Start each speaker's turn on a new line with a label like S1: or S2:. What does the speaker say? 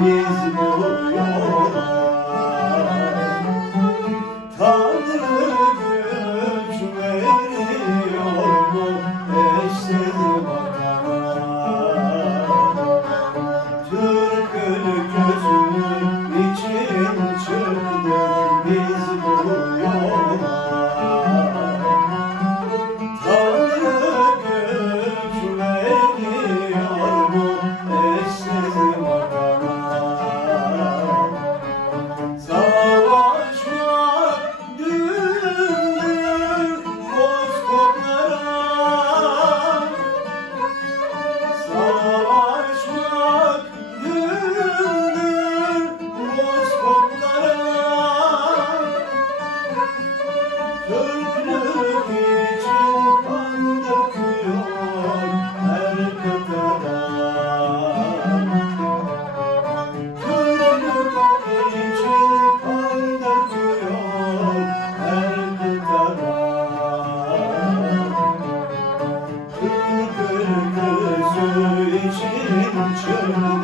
S1: biz bu Tanrı güç veriyor mu eşsiz bana. Türk'ün için çölüm